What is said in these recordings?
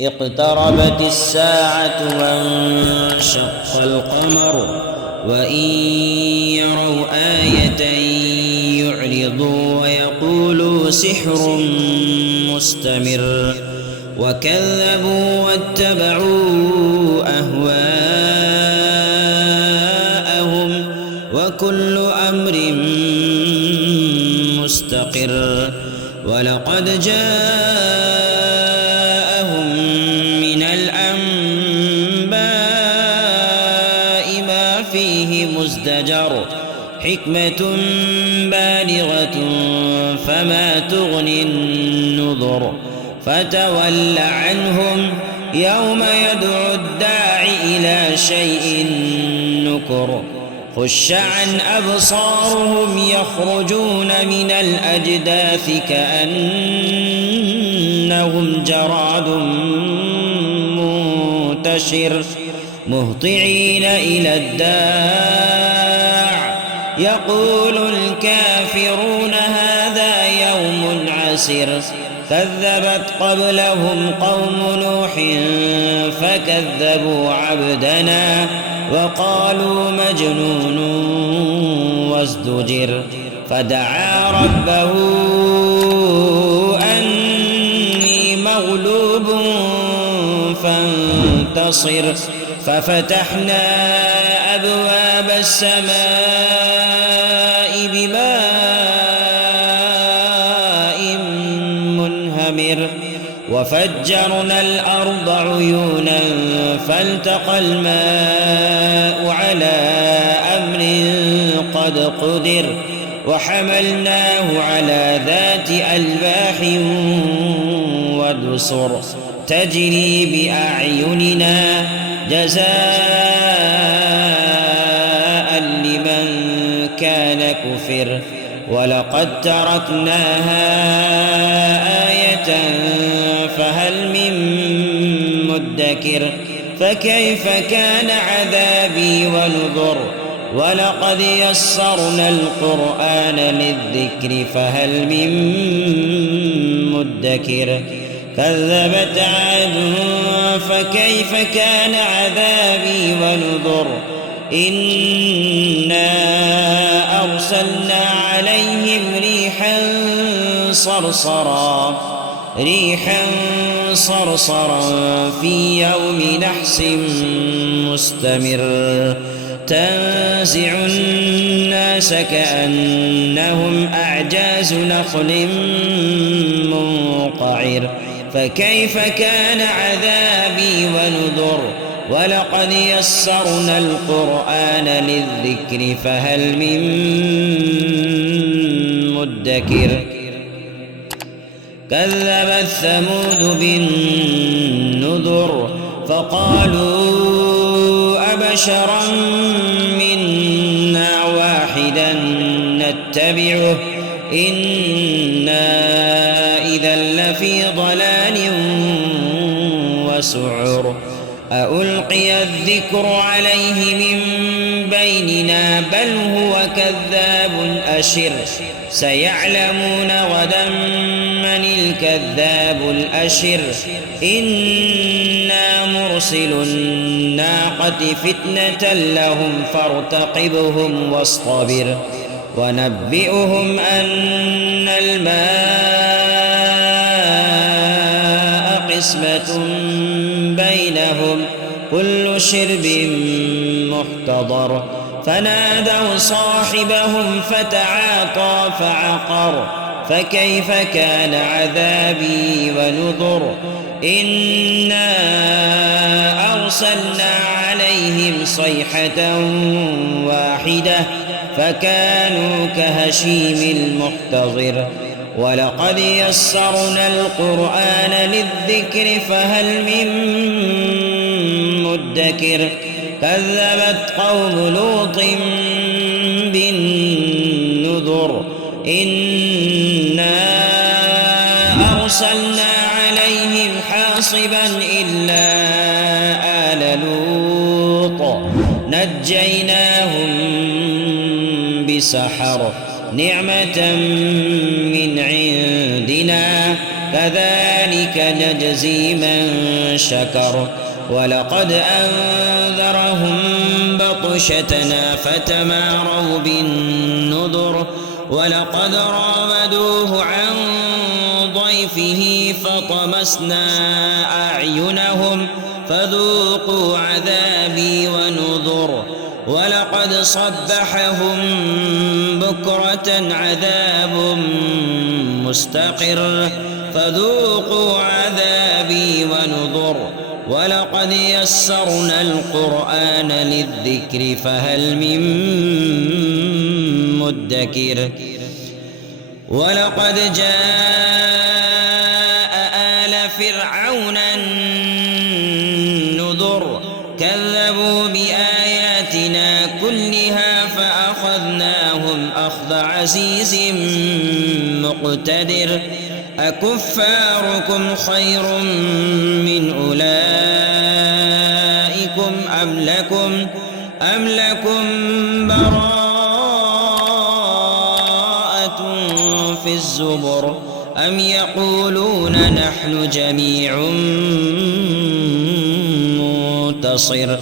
اقتربت الساعة وانشق القمر وإن يروا آية يعرضوا ويقولوا سحر مستمر وكذبوا واتبعوا أهواءهم وكل أمر مستقر ولقد جاءهم من الأنباء ما فيه مزدجر حكمة بالغة فما تغني النذر فتول عنهم يوم يدعو الداع إلى شيء نكر خش عن أبصارهم يخرجون من الأجداث كأنهم جراد منتشر مهطعين إلى الداع يقول الكافرون هذا يوم عسر كذبت قبلهم قوم نوح فكذبوا عبدنا وقالوا مجنون وازدجر فدعا ربه أني مغلوب فانتصر ففتحنا أبواب السماء بماء منهمر وفجرنا الأرض عيونا فالتقى الماء على أمر قد قدر وحملناه على ذات ألباح ودسر تجري بأعيننا جزاء لمن كان كفر ولقد تركناها آية فهل من مدكر فكيف كان عذابي ونذر ولقد يسرنا القرآن للذكر فهل من مدكر كذبت عاد فكيف كان عذابي ونذر إنا أرسلنا عليهم ريحا صرصرا في يوم نحس مستمر تنزع الناس كأنهم أعجاز نخل منقعر فكيف كان عذابي ونذر ولقد يسرنا القرآن للذكر فهل من مدكر كذبت ثمود بالنذر فقالوا أبشرا منا واحدا نتبعه إنا إذا لفي ضلال وسعر ألقي الذكر عليه من بيننا بل هو كذاب أشر سيعلمون غدا من الكذاب الأشر إنا مرسل الناقة فتنة لهم فارتقبهم واصطبر ونبئهم أن الماء قسمة بينهم كل شرب محتضر فنادوا صاحبهم فتعاطى فعقر فكيف كان عذابي ونذر إنا أرسلنا عليهم صيحة واحدة فكانوا كهشيم المحتضر ولقد يسرنا القرآن للذكر فهل من مدكر كذبت قوم لوط بالنذر إنا أرسلنا عليهم حاصبا إلا آل لوط نجيناهم بسحر نعمة من عندنا كذلك نجزي من شكر ولقد أنذرهم بطشتنا فتماروا بالنذر ولقد راودوه عن ضيفه فطمسنا أعينهم فذوقوا عذابي ونذر ولقد صبحهم بكرة عذاب مستقر فذوقوا عذابي ونذر ولقد يسرنا القرآن للذكر فهل من مدكر ولقد جاء آل فرعون النذر كذبوا بآياتنا كلها فأخذناهم أخذ عزيز مقتدر أكفاركم خير من أولئكم أم لكم براءة في الزبر أم يقولون نحن جميع منتصر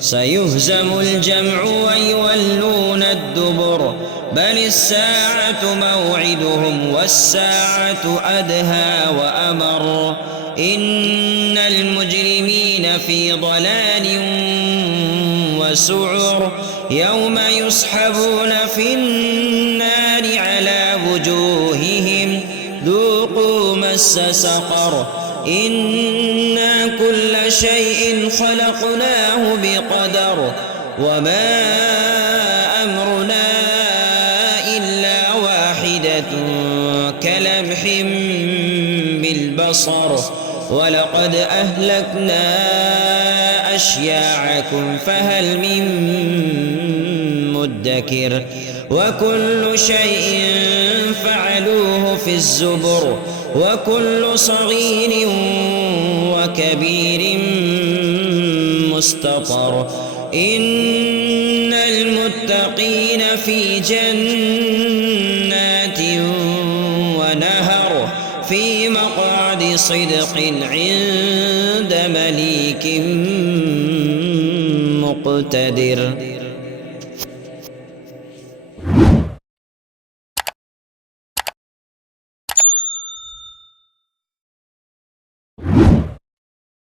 سيهزم الجمع ويولون الدبر بل الساعة موعدهم والساعة أدهى وأمر إن المجرمين في ضلال وسعر يوم يسحبون في النار على وجوههم ذوقوا مس سقر إنا كل شيء خلقناه بقدر وما أمرنا إلا واحدة كلمح بالبصر ولقد أهلكنا أشياعكم فهل من مدكر وكل شيء فعلوه في الزبر وكل صغير وكبير مستطر إن المتقين في جنات ونهر في مقعد صدق عند مليك مقتدر.